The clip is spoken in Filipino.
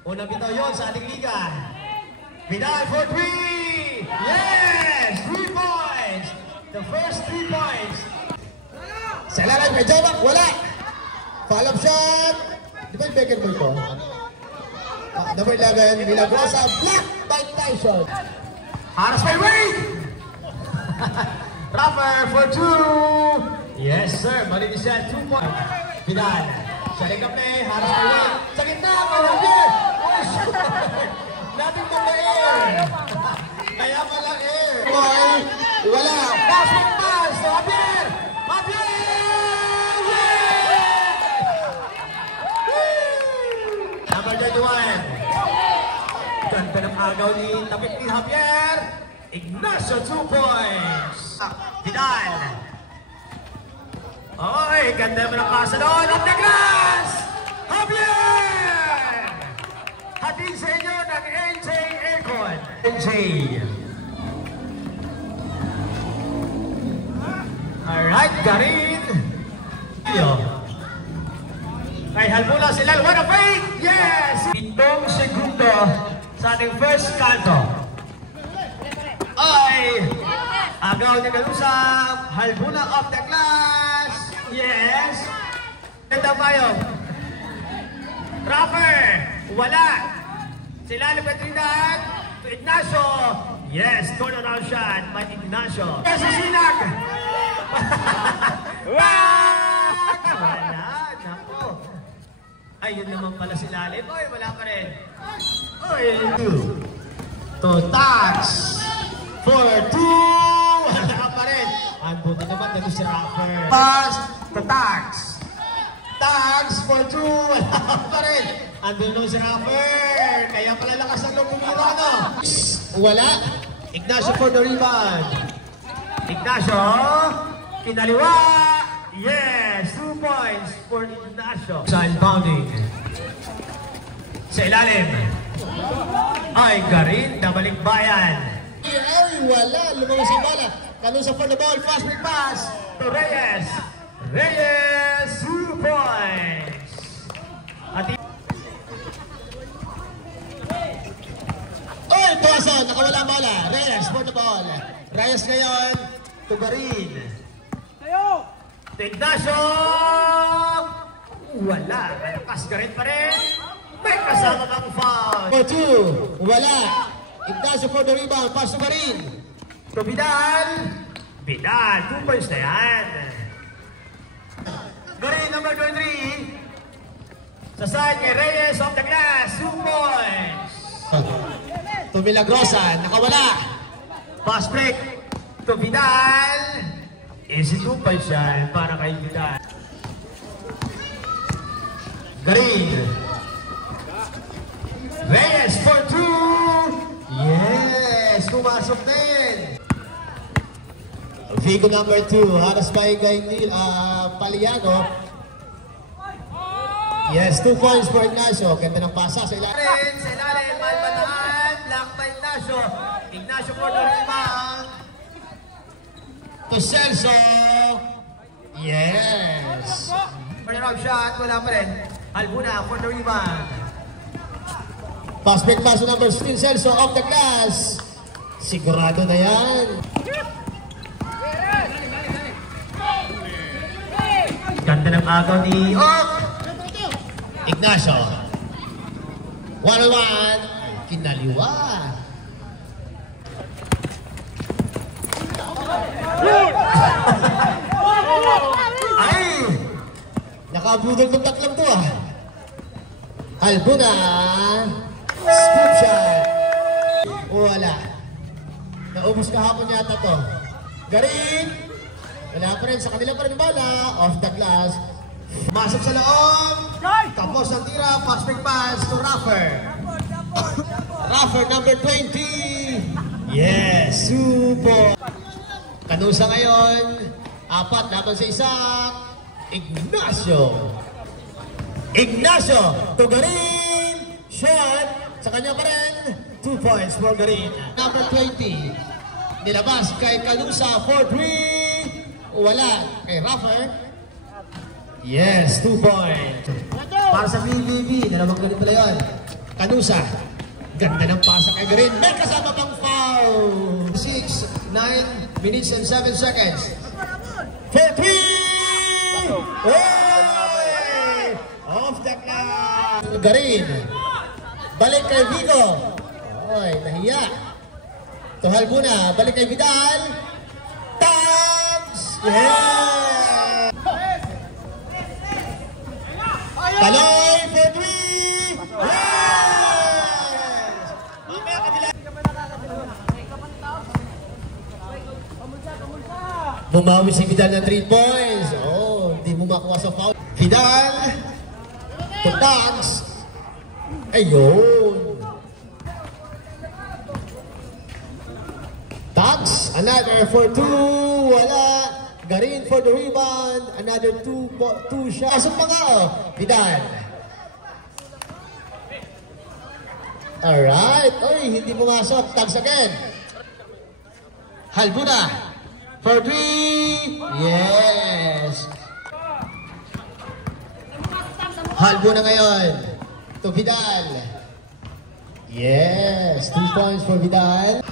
Unang bitaw yun sa ating liga. Vidal for 3! Yes! 3 points! The first 3 points. Sa ilalim kay Jabak, wala! Follow-up shot! Di ba yung Becker mo ito? Number 11, Milagrosa, block by Tyson. Haras by Wade! Rapper for 2! Yes sir, malinis yan, 2 points. Vidal, sharing ka play, Haras by Wade. Sa gitna, Javier! Oh, shot! Natin mo na air! Kaya pala air! Boy, wala! Pass with pass, Javier! Javier! Number 31. Ganda ng agaw ni Tapik ni Javier. Ignacio, 2 points. Vidal. Oy, ganda naman ang pasa doon. Up the glass! Javier! Hatid sa inyo ng NJ Aircon. NJ. Alright, Garin. Kay Halbula sila, 1 of 8! Yes! 7 segundo sa ating first kanto. Ay! Agaw ni Galusa, Halbula off the glass. Yes! Ganda pa yun. Rapper, wala. Sila ni Petrindan, to Ignacio. Yes, turnaround shot by Ignacio. Yes, Sinag! Wala, naku. Ayun naman pala si Lalim. Oy, wala pa rin. Oy, 2. To Tax. For 2. Wala pa rin. Ang buti naman dito si Rapper. Pass to Tax. Tax for 2. Wala pa rin. Andun naman si Rapper. Kaya pala lakas ang lumumira, no? Wala! Ignacio for the rebound. Ignacio. Kinaliwa. Yes, 2 points for Ignacio. Sa inbounding. Sa ilalim. Ay, Garin, nabalikbayan. Ay, wala! Lumabas ang bola. Kalusa for the ball. Fast break pass. To Reyes. Reyes, 2 points. At Oy, Tuason! Nakawala ang bola. Reyes for the ball. Reyes ngayon. To Garin. to Ignacio. Wala. Nalakas Garin pa rin. May kasama ng foul. For 2. Wala. Ignacio for the rebound. Pass to Garin. To Vidal. Vidal. 2 points na yan. Garin number 23. Sa side kay Reyes off the glass. 2 points. To Milagrosa. Nakawala. Pass break. To Vidal. Easy 2 points yan para kay Vidal. Garin. Reyes for 2. Yes. Pumasok na yun. Vigo number 2. Haras by kay Paliano. Yes, 2 points for Ignacio. Ganda ng pasa sa ilalim. Sa ilalim, Malbataan, block by Ignacio. Ignacio for the rebound. To Celso. Yes. For the round shot, wala pa rin. Albuna for the rebound. Pass break pass to number 16. Celso off the glass. Sigurado na yan. Ganda ng agaw ni Ok. Ignacio. 1-on-1. Kinaliwa. Ay! Nakabudol ng tatlong to ah. Albuna. Scoop shot. Wala. Naubos kahapon yata to. Garin. Wala pa rin. Sa kanila pa rin bala. Off the glass. Masok sa loob. Tapos ang tira. Pass break pass to Raffer. Raffer number 20. Yes. Super. Kanusa ngayon. 4 laban sa isa. Ignacio. Ignacio. To Garin. Shot. Sa kanya pa rin. 2 points for Garin. Number 20. Nilabas kay Kanusa for 3. Wala. Kay Raffer. Yes. 2 points. Para sa BBB. Dalawang ganit pala yun. Canusa. Ganda ng pasa kay Garin. May kasama pang foul. 6, 9 minutes and 7 seconds. For 3! Hey! Off the clock! Garin. Balik kay Vigo. Oy, nahiya. Tuhal muna. Balik kay Vidal. Tags! Yeah! Paloy for 3! Yes! Mamaya kanila. Bumawi si Vidal ng 3 points. Oh, hindi mo makuha sa foul. Vidal. To Tags. Ayun. Tags. Another for 2. Wala. Garin for the rebound. Another 2 shots. Pasok pa nga oh. Vidal. Alright. Oy, hindi pumasok. Tags again. Halbuna. For 3. Yes. Halbuna ngayon. To Vidal. Yes. 2 points for Vidal.